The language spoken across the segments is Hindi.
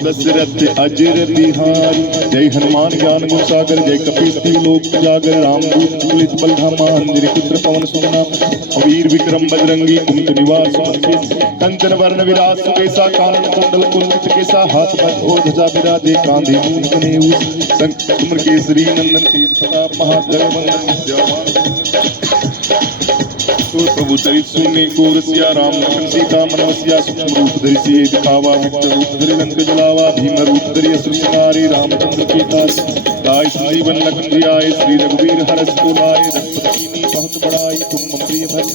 दशरथ अजर बिहारी। जय हनुमान ज्ञान गुण सागर, जय कपीस लोक जागर। रामदूत तुलित बलधामा, अंजनी पुत्र पवन सुतना। वीर विक्रम बजरंगी, कुमति निवास कंचन वर्ण विराज सुकेसा। कानन कुंडल कुंचित केसा, हाथ और ध्वजा विराजे। कांधे मूंज बनेऊ, संकट केसरी नंदन। तेज प्रताप महाजगवंदन विद्यावान। प्रभु चरित सुनने को रसिया। राम लखन सीता मन बसिया। सूक्ष्म रूप धरि सिए दिखावा, विकट रूप धरि लंक जलावा। भीम रूप धरि असुर संहारे, रामचंद्र के ताज गाय संजीवन लखन जियाए। श्री रघुवीर हरष को लाए, रघुपति कीन्ही बहुत बड़ाई। तुम मम प्रिय भरत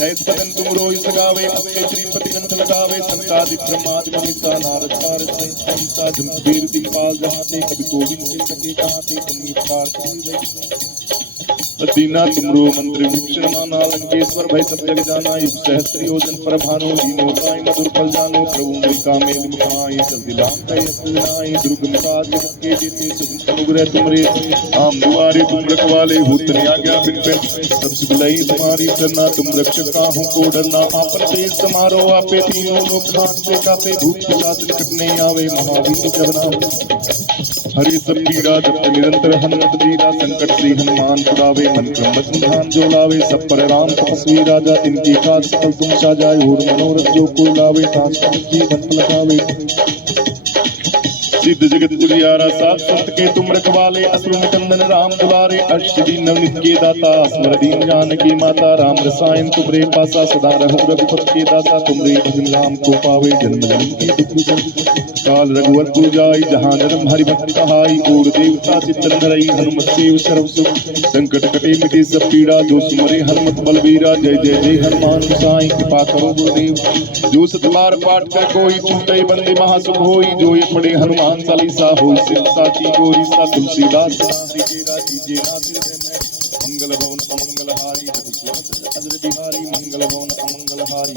जैस बदन तुम रोहि सगावे। अक्षय श्रीपति कंठ लगावे, संकादिक ब्रह्मादि मनीषा। नारद सारद सहित अहिंसा, जम कुबेर दिखपाल जहाते। कवि कोविद के सके कहाते, तुम उपकार दीना तुमरो मंत्र विभीषण माना। लंकेश्वर भय सब जग जाना, युग सहस्त्र योजन पर भानु। लीनो ताई मधुर फल जानो, प्रभु मुद्रिका मेल मुखाई। जल्दी लाम कई असुनाई, दुर्गम काज के जेते। सुख अनुग्रह तुमरे आम दुआरे, तुम रखवाले होत न आज्ञा बिन पे। सब सुख लई तुम्हारी सरना, तुम रक्षक काहू को डरना। आपन तेज समारो आपे, तीनों लोक हांकते कापे। भूत पिशाच निकट नहीं आवे, महावीर जब नाम हरे सब पीड़ा जपत निरंतर। हनुमत वीरा संकट से हनुमान छुड़ावे। मन क्रम वचन ध्यान जो लावे, सब पर राम तपस्वी राजा। तिनके काज सकल तुम साजाए, और मनोरथ जो कोई लावे। तास जीवन लगावे, सिद्ध जगत पुजियारा। साथ संत के तुम रखवाले, असुर निकंदन राम दुलारे। अष्टदीन नवनित के दाता, स्मर दीन जानकी माता। राम रसायन तुमरे पासा, सदा रहूं रघुपति के दासा। तुमरे भजन राम को पावे, जन्म जन्म की दुख काल रघुवर पुर जाई। जहाँ जन्म हरि भक्त कहाई, और देवता चित्तन धरई। हनुमत सेव सर्व सुख, संकट कटे मिटे सब पीड़ा। जो सुमरे हनुमत बलवीरा, जय जय जय हनुमान गोसाई। कृपा करो गुरुदेव, जो सत बार पाठ कर कोई। छूटे बंदे महासुख होई, जो ये पढ़े हनुमान चालीसा। होई सिद्ध साची गोरी सा, तुलसीदास सदा तेरा। कीजे नाथ हृदय में, मंगल भवन अमंगल हारी। अजर बिहारी, मंगल भवन अमंगल हारी।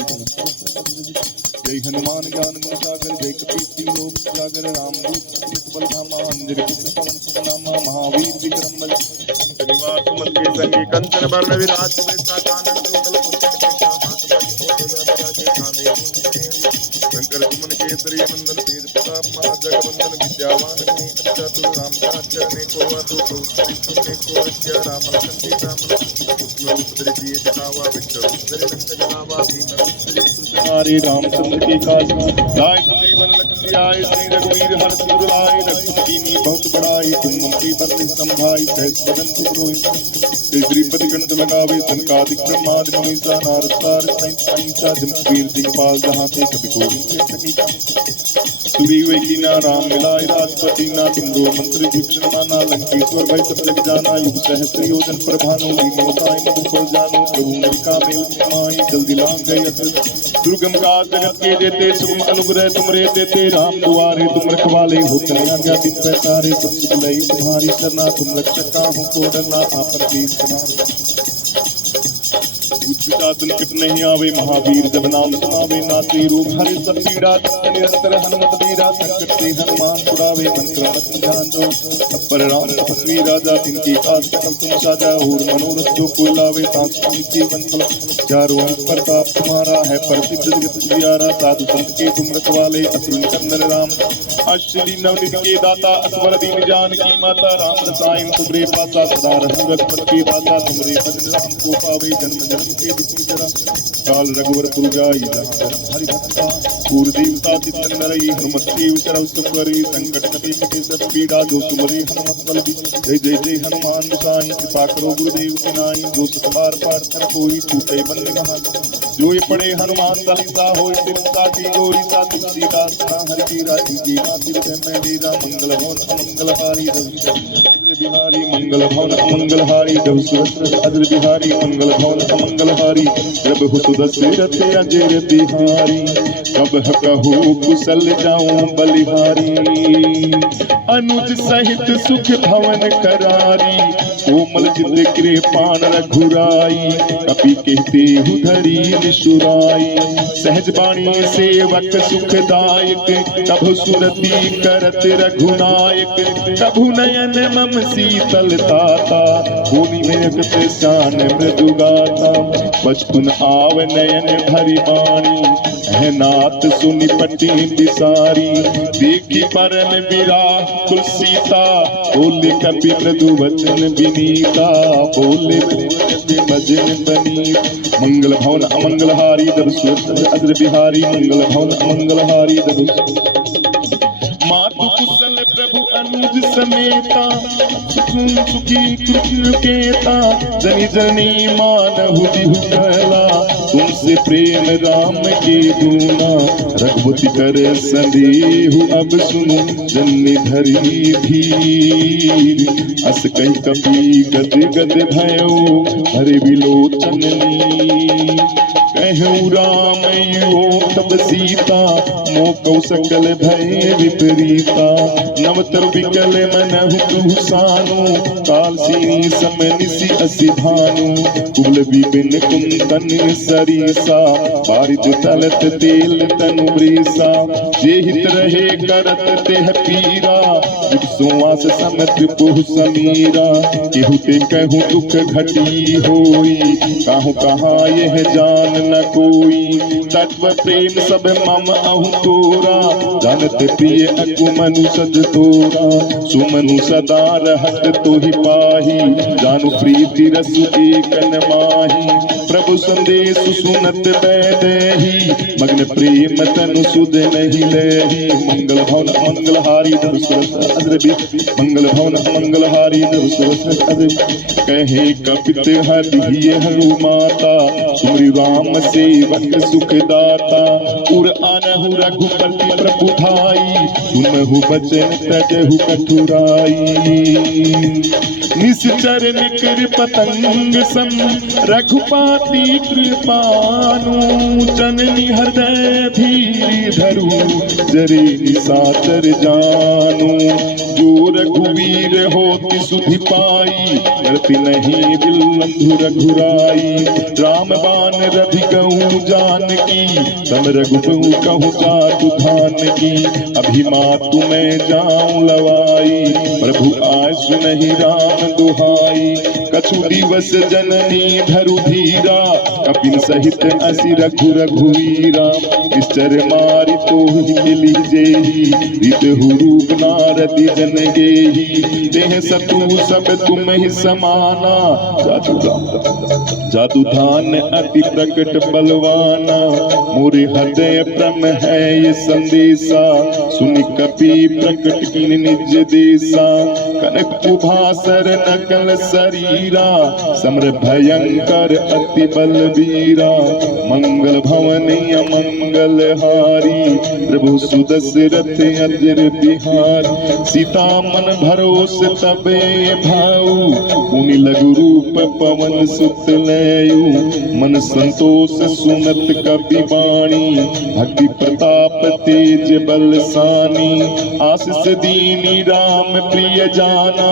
जय हनुमान ज्ञान गुण सागर, जय कपीस लोक जागर। रामदूत तुलित बलधामा, अंजनी पुत्र पवन सुतनामा। महावीर विक्रम बजरंगी, निवास सुमति के संगी। कंचन वर्ण विराज सुबेसा, कानन कुंडल कुंचित केसा। हाथ और ध्वजा विराजे, कांधे मूंज बनेऊ, शंकर सुमन केसरी नंदन। तेज प्रताप महाजगवंदन विद्यावान। गुणी अत्यातुर, राम काज करने को आतुर। प्रभु चरित सुनने को रसिया। राम लखन सीता मन बसिया। सूक्ष्म रूप धरि सिए दिखावा, विकट रूप धरि लंक जलावा। भीम रूप धरि असुर संहारे, रामचंद्र के काज गाय संजीवन लखन जियाए। श्री रघुवीर हरष को लाए, रघुपति कीन्ही बहुत बड़ाई। तुम मम प्रिय भरत संभाई, सहस बदन तुम रोहि श्रीपति कंठ लगावे। संकादिक ब्रह्मादि मनीषा। नारद सारद सहित अहिंसा, जम कुबेर दिखपाल जहाते। कवि कोविद के सके सुग्रीव कीना, राम मिलाए राजपति ना। तुमरो मंत्र विभीषण माना, लंकेश्वर भय सब जग जाना। युग सहस्त्र योजन पर भानु, लीनो ताई मधुर फल जानो। प्रभु मुद्रिका मेल मुखाई, जल्दी लांघ गई असुर। दुर्गम काज जगत के जेते, सुगम अनुग्रह तुमरे देते। राम दुआरे तुम रखवाले, होत न आज्ञा बिन पैसारे। सब सुख लई तुम्हारी सरना, तुम रक्षक काहू को डरना। आपन तेज समारो पिशाच निकट नहीं आवे, महावीर जब नाम सुनावे। नासे रोग हरे सब पीड़ा, निरंतर हनुमत वीरा। संकट से हनुमान छुड़ावे, मन क्रम वचन ध्यान जो। सब पर राम तपस्वी राजा, तिनके काज सकल तुम साजा। और मनोरथ जो कोई लावे, तास जीवन फल चारों ओर प्रताप तुम्हारा है। प्रसिद्ध जगत जियारा, साधु संत के तुम रखवाले। असुर निकंदन राम अष्टदीन नवनित के दाता। असवर दीन जानकी माता। राम रसायन तुमरे पासा, सदा रहूं रघुपति के दासा। तुमरे भजन राम को पावे, जन्म जन्म के काल रघुवर पुर जाई। जहाँ हरि भक्ता पूर्व देवता चित्तन धरई। हनुमत सेव सर्व सुख करी, संकट कटे मिटे सब पीड़ा। जो सुमरे हनुमत बल भी, जय जय जय हनुमान गोसाई। कृपा करो गुरुदेव की नाई, जो सत बार पाठ कर कोई। छूटे बंदे महा, जो ये पढ़े हनुमान चालीसा। होय सिद्ध साची गोरी सा, तुलसीदास सदा हरि तेरा। कीजे नाथ हृदय में डेरा, मंगल भवन अमंगल हारी। अजर बिहारी, मंगल भवन अमंगल हारी। जब सुरत अजर बिहारी, मंगल भवन अमंगल हारी। जब सुदशरथ अजर बिहारी, कब कहूँ कुशल जाऊं बलिहारी। अनुज सहित सुख भवन करारी, कोमल चित्र कृपाण रघुराई। कपि कहते धरी निशुराई, सहज बाणी सेवक सुखदायक। कभु सुरति करत रघुनायक, कभु नयन मम शीतल ताता। भूमि में श्यान मृदु गाता, बचपन आव नयन भरि बाणी। है नाथ सुनि पटी बिसारी, देखी परन विराकुल सीता, बोले कपि मृदु वचन विनीता, बोले भजन बनी। मंगल भवन अमंगलहारी दरसु अद्र बिहारी, मंगल भवन अमंगलहारी दरसु। मातु कुशल प्रभु अनुज समेता, सुखी कृष्ण केता, जनी जनी मानहु बिहु कहला, तुमसे प्रेम राम के दूना, रघुपति कर संदेहु अब सुनो, जन्य धरी धीर, अस कहि कपि गद गद भयो, हरे विलोचननी, कहूँ राम यो तब सीता, मोकौ सकल भय विपरीता, नवतर विकल मनहु कहु सानु, काल सीनी सम निसि असि भानु, कुबल विपिन कुंदन सरीसा, बारिद तलत तेल तनु ब्रीसा, जे हित रहे करत तेह पीरा, सुवास समत पुह समीरा, केहू ते कहूँ दुख घटी होई, काहू कहाँ यह जान न कोई, तत्व प्रेम सब मम अहु तोरा, जानत प्रिय अकु मनु सज तोरा, सुमनु सदा रहत तोहि पाही, जानु प्रीति रसु एकन माही, प्रभु संदेश सुनत बैदेही, मग्न प्रेम तनु सुध नहीं लेही, मंगल भवन मंगलहारी मंगल भवन मंगलहारी कहे कपित हरि हनु माता, सुमरि राम सेवक सुखदाता, उर आनहु रघुपति प्रभु भाई, सुनहु बचन तजहु कठुराई, निश्चर निकर पतंग सम, रघुपति कृपानु, जननी हृदय भीर धरु, जरे निसाचर जानु, जो रघुवीर होति सुधि पाई, करति नहीं बिलंधु रघुराई, राम बान रधि कहूँ जानकी, तम रघुपति कहूँ जातु धान की, अभिमातु मैं जाऊं लवाई, प्रभु आय सुनहि राम दुहाई, कछु दिवस जननी धरु धीरा, कपिन सहित असि रघु रघुवीरा, निश्चर मारि तोहि मिली जेहि, रितहु रूप नारदि जन गेहि, देह सतु सब तुम ही समाना, जादू धान अति प्रकट बलवाना, मोरे हृदय प्रम है ये संदेशा, सुनि कपि प्रकट किन निज देसा, कनक कुभासर नकल शरीरा, समर भयंकर अति बलवीरा, मंगल भवन अमंगल हारी, प्रभु सुदशरथ अजर बिहारी, सीता मन भरोस तबे भाऊ, पुनि लघु रूप पवन सुत लयु, मन संतोष सुनत कपि वाणी, भक्ति प्रताप तेज बलसानी, आशीष दीनी राम प्रिय जाना,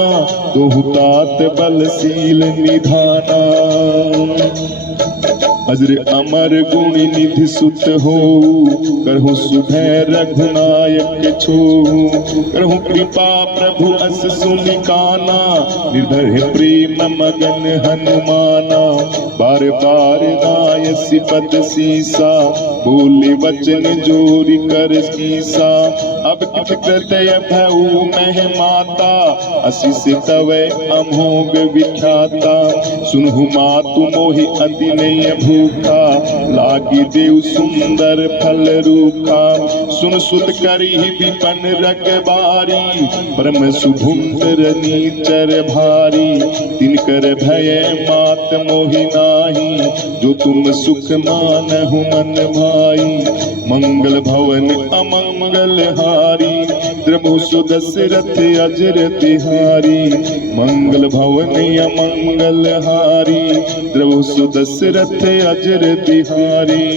दोहु तात बलशील निधाना, अजर अमर गुण निधि सुत हो, करहु सुभय रघुनायक छो, करहु कृपा प्रभु अस सुनि काना, निर्भय प्रेम मगन हनुमाना, बार बार नायसि पद सीसा, बोले वचन जोरि कर कीसा, अब कित कृतय भऊ मह माता, असि से तवै अमोघ विख्याता, सुनहु मातु मोहि अति नय भूखा, लागी देव सुंदर फल रूखा, सुन सुत करी विपन रखबारी, परम सुभुंतर नीचर भारी, तिनकर भय मात मोहि नाही, जो तुम सुख मानहु मन भाई, मंगल भवन अमंगल हारी, द्रभु सुदशरथ अजर तिहारी, मंगल भवन अमंगल हारी, द्रभु सुदशरथ अजर तिहारी।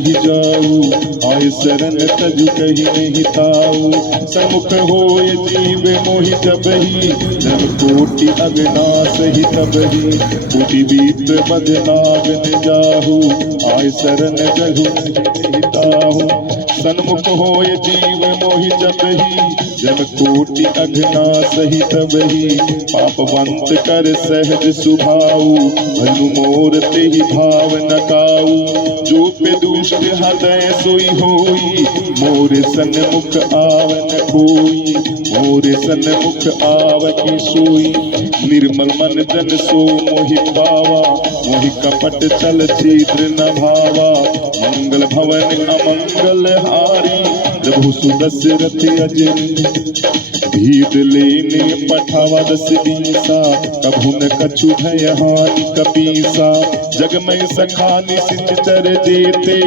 नहीं जाऊ, आय शरण तजु कही नहीं ताऊ। सन्मुख होय जीव मोहि जबहि, जन कोटि अविनाश ही तबहि। कोटि विप्र बदनाग न जाहु, आय शरण जहु नहीं ताहु। सन्मुख होय जीव मोहि जबहि, जन कोटि अघनाश ही तबहि। पापवंत कर सहज सुभाऊ, भनु मोर तेहि भाव न काऊ। जो पे दुष्ट हृदय सोई होई, मोर सन्मुख आवन कोई। मोर सन्मुख आवकी सोई, निर्मल मन जन सो मोहि पावा। मोहि कपट छल छिद्र न भावा, मंगल भवन अमंगल हारी। प्रभु सुदशरथ अजय, भीद लेने पठावा दस बीसा। कभु न कछु भय हानि कपीसा, जग में सखा निसिचर जेते।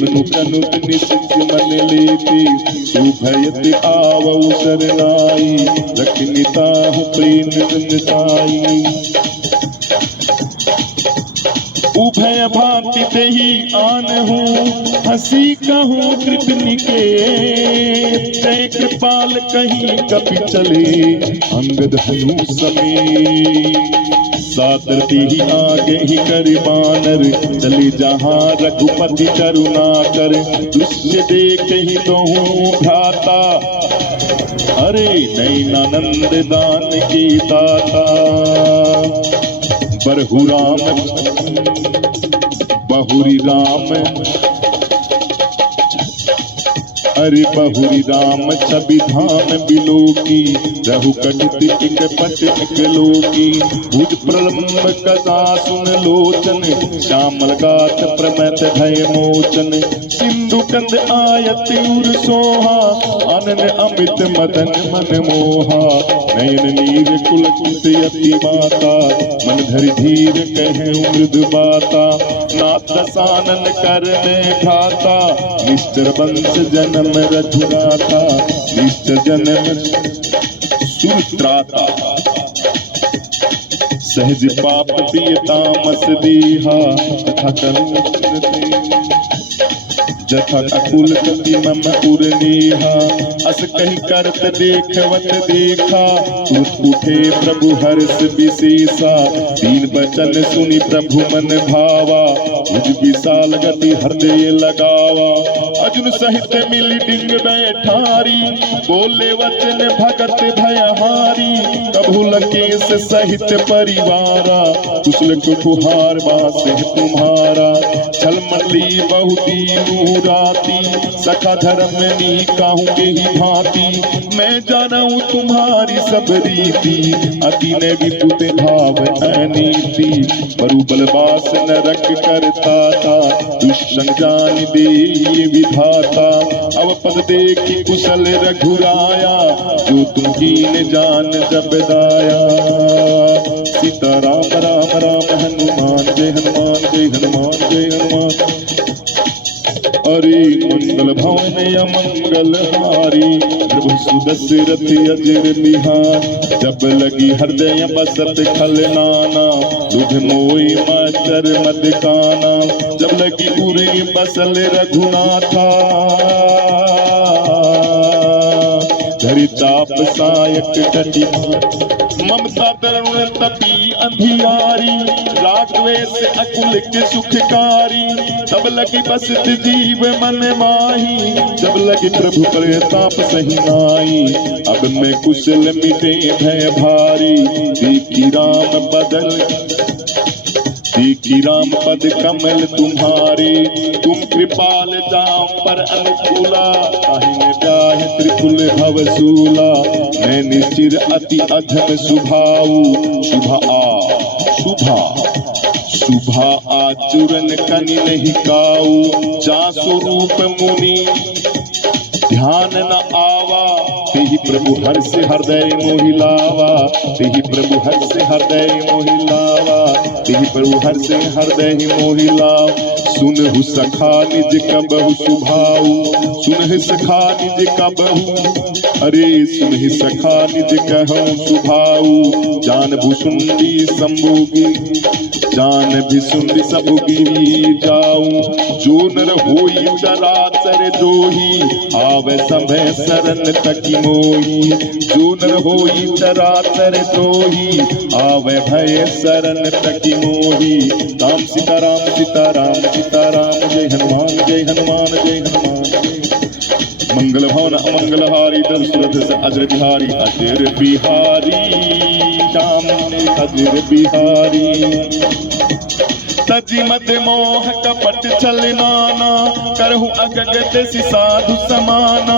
मनु कनुत निसिच मन लेते, सुभयत आवउ सरनाई। रखनिताहु प्रेम निताई, उभय भांति देहि आनहु। हंसी कहूँ कृपनिके, जय कृपाल कहीं कपि चले। अंगद हनु समेत, सादर तेहि आगे ही कर बानर। चले जहाँ रघुपति करुणा कर, दृश्य देख ही दोहूं भ्राता। अरे नैनानंद दान के दाता। बरहु राम बहुरी राम, अरे बहुरी राम छवि धाम बिलोकी। रहु कटित एक पट एक लोकी, भुज प्रलम्ब कदा सुन लोचन। श्यामल गात प्रमथ भय मोचन, सिंधु कंद आयत उर सोहा। आनन अमित मदन मन मोहा, नयन नीर कुलकुत यति माता। मन धरि धीर कहे मृदु बाता, नाथ दसानन कर में भ्राता। निश्चर वंश जन्म रघुनाथा, निश्चर जन्म सुत्राता। सहज पाप पियतामस देहा, तथा करुण जथा अकुल कति मम उर्नेहा। अस कहि करत देखवत देखा, तुरत उठे प्रभु हर्ष विशेषा। दीन बचन सुनि प्रभु मन भावा, मुझ विशाल गति हृदय लगावा। अर्जुन सहित मिली डिंग बैठारी, बोले वचन भगत भयहारी। कभु लंकेश सहित परिवारा, कुशल कुहार बासे तुम्हारा। छल मंडली बहु राती, सखा धर्म नी कहूँगे ही भांति। मैं जाना हूँ तुम्हारी सब रीति, अति ने भी पुते भाव अनीति। बरु बलवास न रख करता था, दुष्संग जान दे ये विधाता। अब पद देखी कुशल रघुराया, जो तुम कीन जान जब दाया। सीता राम राम राम हनुमान जय हनुमान जय हनुमान जय हनुमान। अरे मंगल भवन अमंगल हारी, प्रभु सुदशरथ अजर बिहार। जब लगी हृदय बसत खल नाना, दुध मोई मचर मद काना। जब लगी उरी बसल रघुनाथा, धरि चाप सायक कटी। ममता तरुण तपी अंधियारी, राग द्वेष अकुल के सुखकारी। तब लगी बसत जीव मन माही, जब लगी प्रभु प्रताप सही नाई। अब मैं कुशल मिटे भय भारी, देखी राम बदल देखी राम पद कमल तुम्हारे। तुम कृपाल जाम पर अनुकूला, ताहि ब्याह त्रिपुल भवसूला। मैं निश्चिर अति अधम सुभाऊ, शुभा आचुरन कनि नहीं काऊ। जा स्वरूप मुनि ध्यान न आवा, तेहि प्रभु हर्ष हृदय मोहि लावा। तेहि प्रभु हर्ष हृदय मोहि लावा, तेहि प्रभु हर्ष हृदय मोहि लावा। सुनहु सखा निज कबहु सुभाऊ, सुनहि सखा निज कबहु। अरे सुनहि सखा निज कहूँ सुभाऊ, जान भुसुंडी संभोगी। जान भी सुन सब गिरी जाऊं। जो नर होई चराचर जोही, आवे समय शरण तकी मोही। जो नर होई चराचर जोही, आवे भय शरण तकी मोही। राम सीताराम सीताराम सीताराम, जय हनुमान जय हनुमान जय हनुमान। मंगल भवन अमंगल हारी, दशरथ से अजर बिहारी। अजर बिहारी राम अजर बिहारी। तजी मत मोह कपट छल नाना, करहु अगगत सि साधु समाना।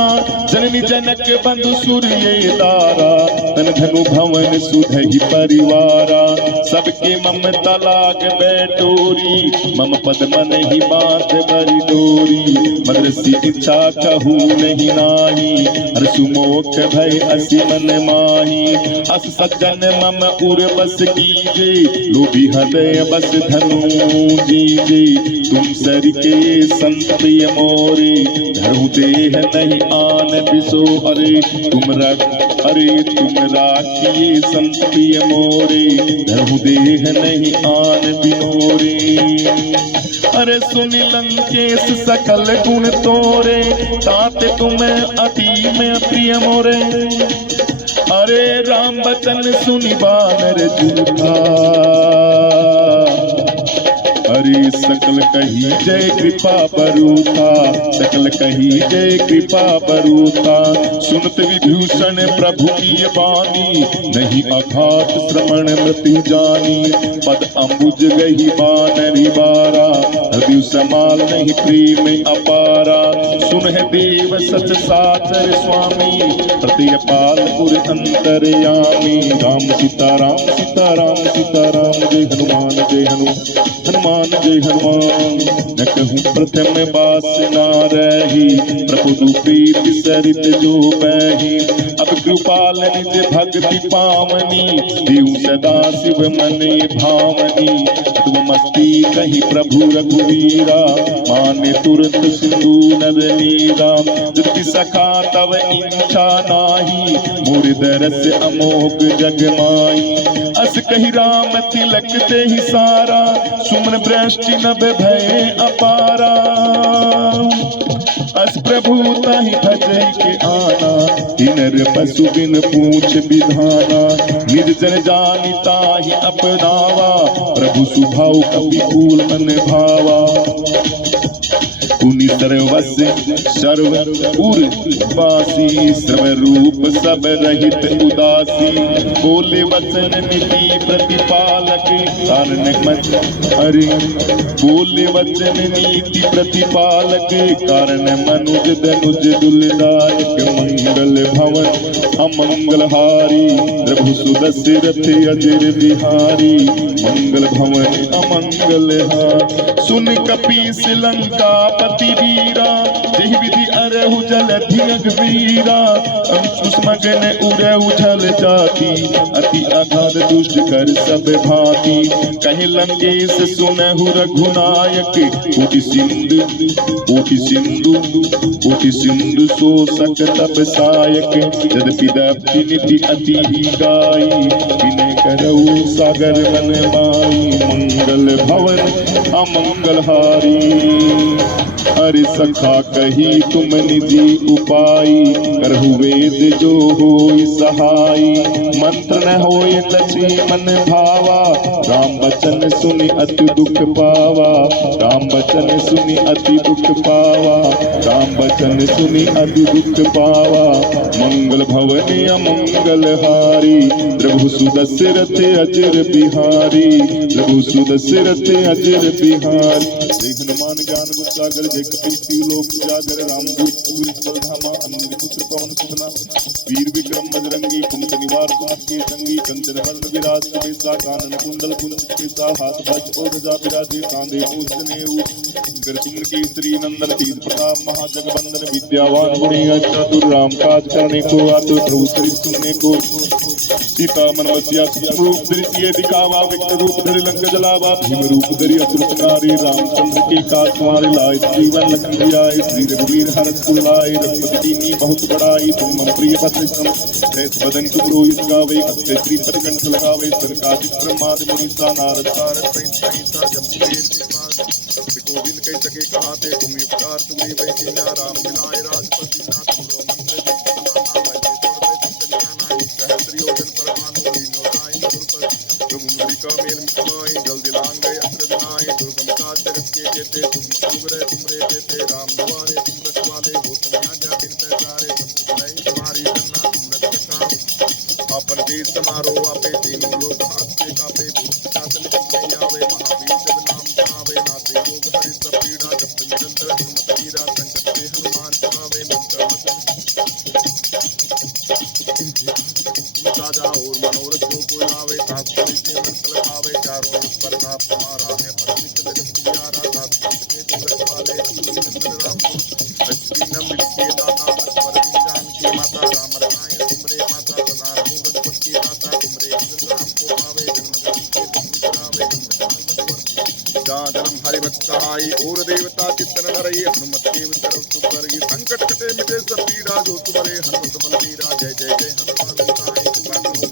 जननी जनक बंधु सूर्य दारा, तन धनु भवन सुधहि परिवारा। सबके ममता लाग बैठोरी, मम पद मन ही बात बरी डोरी। मदरसी इच्छा कहू नहीं नाही, हर सुमोख भय असी मन माही। अस सज्जन मम उर बस कीजे, लोभी हृदय बस धनु जीजे। तुम सर के संत प्रिय मोरे, धरु देह नहीं आन बिसो। अरे तुम राखिए संत प्रिय मोरे, धरु देह नहीं आन बिनोरे। अरे सुन लंकेश सकल गुण तोरे, तात तुम्हें अति में प्रिय मोरे। अरे राम बचन सुनि बानर जूठा, अरे सकल कही जय कृपा बरूथा। सकल कही जय कृपा बरूथा। सुनत विभूषण प्रभु की बानी, नहीं अघात श्रवण मृत्यु जानी। पद अम्बुज गही बानरी बारा, हृदय समाल नहीं प्रेम अपारा। सुन है देव सच साचर स्वामी, प्रतिपाल पुर अंतरयामी। राम सीताराम सीताराम सीताराम, जय हनुमान जय हनुमान जय हनुमान। न कहूँ प्रथम बास ना रही, प्रभु प्रीति सरित जो बही। अब कृपाल निज भक्ति पावनी, देव सदा शिव मने भावनी। तुम मस्ती कही प्रभु रघुवीरा, माने तुरंत सिंधु नर नीरा। जति सखा तव इच्छा नाही, मोर दरस अमोघ जग माई। अस कही राम तिलक ते ही सारा, सुमन वृष्टि नभ भय अपारा। अस प्रभु ताहि भजै के आना, किन्नर पशु बिन पूछ विधाना। निर्जन जानि ताहि अपनावा, प्रभु सुभाव कपिकूल मन भावा। पुनि सर्वस सर्व उर वासी, सर्व रूप सब रहित उदासी। बोले वचन नीति प्रतिपालक, कारण मत हरि। बोले वचन नीति प्रतिपालक, कारण मनुज धनुज दुलदायक। मंगल भवन अमंगल हारी, प्रभु सुदशरथ अजर बिहारी। मंगल भवन अमंगल हारी। सुन कपीस लंका पति वीरा, जिह विधि अरहु जलधि अघवीरा। अंकुश मगन उरहु जल जाति, अति अगाध दुष्ट कर सब भांति। कहे लंकेश सुनहु रघुनायक, कोटि सिंधु कोटि सिंधु कोटि सिंधु सो सक तब सायक। यद्यपि दप्ति निधि अति ही गाई, विनय करऊ सागर मन माई। मंगल भवन अमंगल हारी, हरि सखा कही तुम निजी उपाई। करहु वेद जो होई सहाई, मंत्र न होय लछि मन भावा। राम बचन सुनि अति दुख पावा, राम बचन सुनि अति दुख पावा। राम बचन सुनि अति दुख पावा। मंगल भवन अमंगल हारी, प्रभु सुदशरथ अजर बिहारी। प्रभु सुदशरथ अजर बिहारी। जय हनुमान ज्ञान गुण सागर, जय कपीस लोक उजागर। रामदूत अतुलित धामा, अंजनी पुत्र पवन सुतना। वीर विक्रम बजरंगी, कुमति निवार के संगी। कंचन वर्ण विराज सुबेसा, कानन कुंडल कुंचित केसा। हाथ वज्र और ध्वजा विराजे, कांधे मूष जनेऊ। गरतुंड केसरी नंदन, तेज प्रताप महाजगवंदन। विद्यावान गुणी चतुर, राम काज करने को आतुर। प्रभु शरीर सुनने को सीता मन बसिया। रूप धरि सिय दिखावा, विकट रूप धरि लंक जलावा। भीम रूप धरि असुर संहारे, रामचंद्र के काज सवारे। लाए जीवन लखन जियाए, श्री रघुवीर हरष फुल लाए। रघुपति कीन्ही बहुत बड़ाई, तुम मम प्रिय भद्र सम। जैस बदन तुम रोहित गावे, अस्य श्रीपति कंठ लगावे। सनकादिक ब्रह्मादि मुनि ईसा नारद सारद सहित ईसा जब कुबेर के पास बिको बिन कह सके कहाते तुम उपकार तुमरे वै के राम मिलाए राजपति ना तुमरो मंत्र जितना वै तोड़ वै सहस्र योजन परमाणु लीनो ताई मधुर तुम मुद्रिका मेल मुखमाई जल दिलांग गए असर दिनाए दुर्गम का जगत के जेते तुम अनुग्रह तुमरे देते राम दुआरे तुम रखवाले हो तुम आज्ञा बिन पैसारे तुम सुनाई तुम्हारी करना तुम रक्षका अपन देश समारो आपे तीनों लोग हाथ से कापे भूत कातल नहीं आवे महावीर जब नाम सुनावे नाते रोग हरि सब पीड़ा जब निरंतर हनुमत वीरा संकट से हनुमान सुनावे मंत्र राजा और मनोरथ जो कोई लावे तात्पर्य से मन फल पावे चारों युग प्रताप तुम्हारा है प्रसिद्ध जगत प्यारा तात्पर्य के तुम रखवाले चंद्र राम लक्ष्मी न मिलके दाता असवर जान की माता राम रसायन तुमरे माता सदा रहूं रघुपति की दाता तुमरे भजन राम को पावे जन्म जन्म के दुख बिसरावे जहाँ जन्म हरि भक्त आई और देवता चित्तन धरई हनुमत के तरफ सुपर संकट कटे मिटे सब पीड़ा जो तुम्हारे हनुमत बलबीरा जय जय जय हनुमान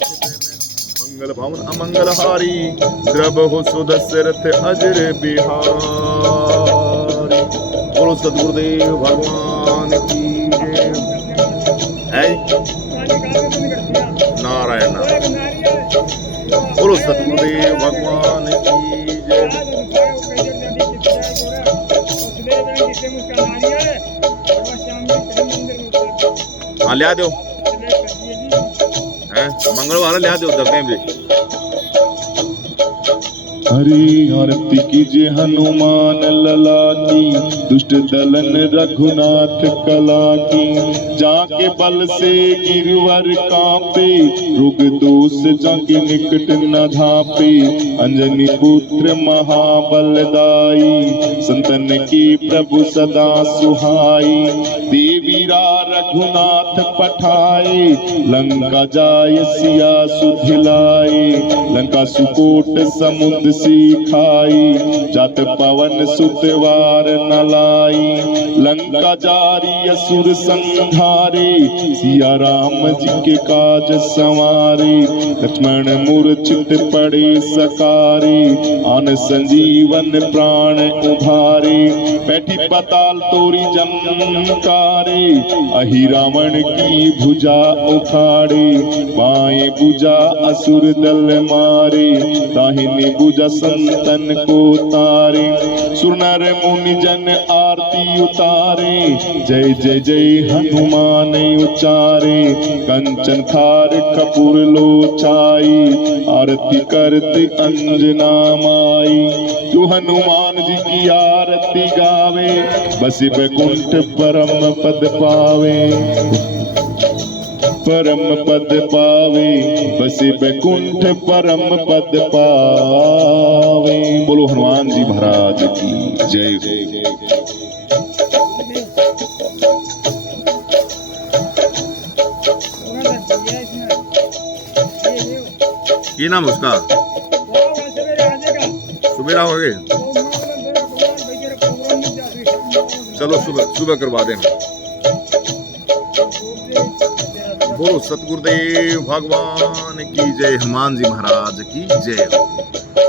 मंगल भवन अमंगल हारी द्रव सुदशरथ अजर बिहारी बोलो सदगुरुदेव भगवान की जय नारायण बोलो सदगुरुदेव भगवान की जय हाँ लिया दो मंगलवार लिया दो दर्द भी हरि आरती कीजिए हनुमान लला की दुष्ट दलन रघुनाथ कला की जाके बल से गिरवर कांपे रुग दोष जाके निकट न धापे अंजनी पुत्र महाबलदाई संतन की प्रभु सदा सुहाई देवीरा रघुनाथ पठाए लंका जाय सिया सुधिलाए लंका सुकोट समुद्र सिखाई जात पवन सुतवार न लाई लंका जारी असुर संहारे सिया राम जी के काज संवारे लक्ष्मण मूर्छित पड़े सकारे आन संजीवन प्राण उभारे बैठी पाताल तोरी जमकारे अहि रावण की भुजा उखाड़े बाएं भुजा असुर दल मारे दाहिनी भुजा संतन को तारे सुरनर मुनि जन आरती उतारे जय जय जय हनुमान उचारे कंचन थार कपूर लोचाई आरती करते अंजना माई जो हनुमान जी की आरती गावे बस बैकुंठ परम पद पावे परम पद पावे बसे बैकुंठ परम पद पावे बोलो हनुमान जी महाराज की जय ये नाम उसका सुबेरा हो गए चलो सुबह करवा दें बोलो सतगुरुदेव भगवान की जय हनुमान जी महाराज की जय।